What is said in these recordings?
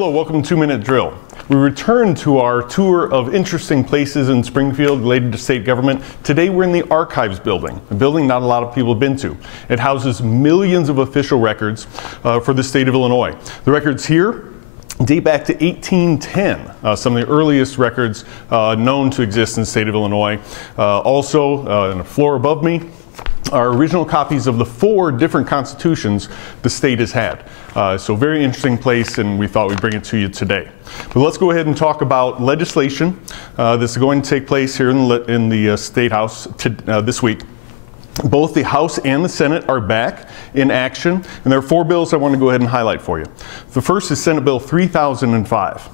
Hello, welcome to 2 Minute Drill. We return to our tour of interesting places in Springfield related to state government. Today we're in the Archives building, a building not a lot of people have been to. It houses millions of official records for the state of Illinois. The records here date back to 1810, some of the earliest records known to exist in the state of Illinois. Also, on the floor above me, are original copies of the 4 different constitutions the state has had. So very interesting place, and we thought we'd bring it to you today. But let's go ahead and talk about legislation that's going to take place here in the State House this week. Both the House and the Senate are back in action, and there are 4 bills I want to go ahead and highlight for you. The first is Senate Bill 3005.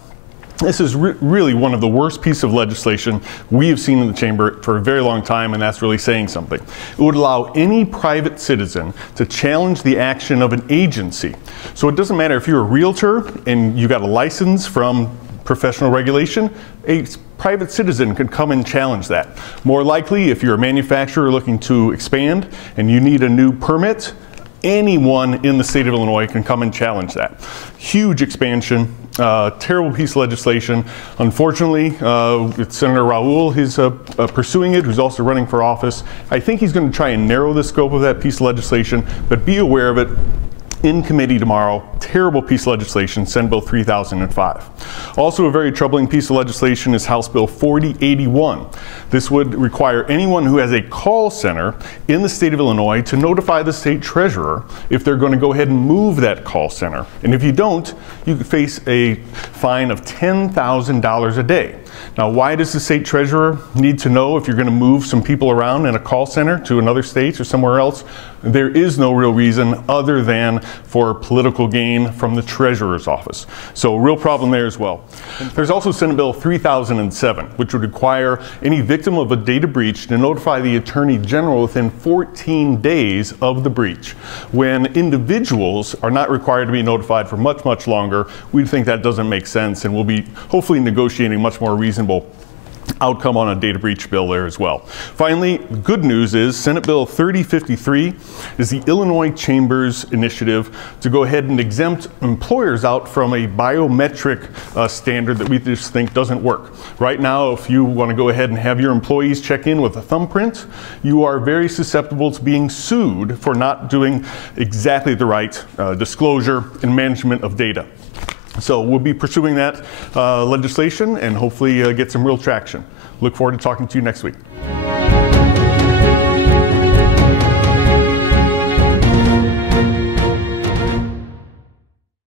This is really one of the worst pieces of legislation we have seen in the chamber for a very long time, and that's really saying something. It would allow any private citizen to challenge the action of an agency. So it doesn't matter if you're a realtor and you got a license from professional regulation, a private citizen can come and challenge that. More likely, if you're a manufacturer looking to expand and you need a new permit, anyone in the state of Illinois can come and challenge that. Huge expansion, terrible piece of legislation. Unfortunately, it's Senator Raul who's pursuing it, who's also running for office. I think he's going to try and narrow the scope of that piece of legislation, but be aware of it. In committee tomorrow, terrible piece of legislation, Senate Bill 3005. Also a very troubling piece of legislation is House Bill 4081. This would require anyone who has a call center in the state of Illinois to notify the state treasurer if they're going to go ahead and move that call center. And if you don't, you could face a fine of $10,000 a day. Now, why does the state treasurer need to know if you're going to move some people around in a call center to another state or somewhere else? There is no real reason other than for political gain from the treasurer's office. So a real problem there as well. There's also Senate Bill 3007, which would require any victim of a data breach to notify the Attorney General within 14 days of the breach. When individuals are not required to be notified for much, much longer, we think that doesn't make sense, and we'll be hopefully negotiating much more reasonable outcome on a data breach bill there as well. Finally, good news is Senate Bill 3053 is the Illinois Chamber's initiative to go ahead and exempt employers out from a biometric standard that we just think doesn't work. Right now, if you want to go ahead and have your employees check in with a thumbprint, you are very susceptible to being sued for not doing exactly the right disclosure and management of data. So we'll be pursuing that legislation and hopefully get some real traction. Look forward to talking to you next week.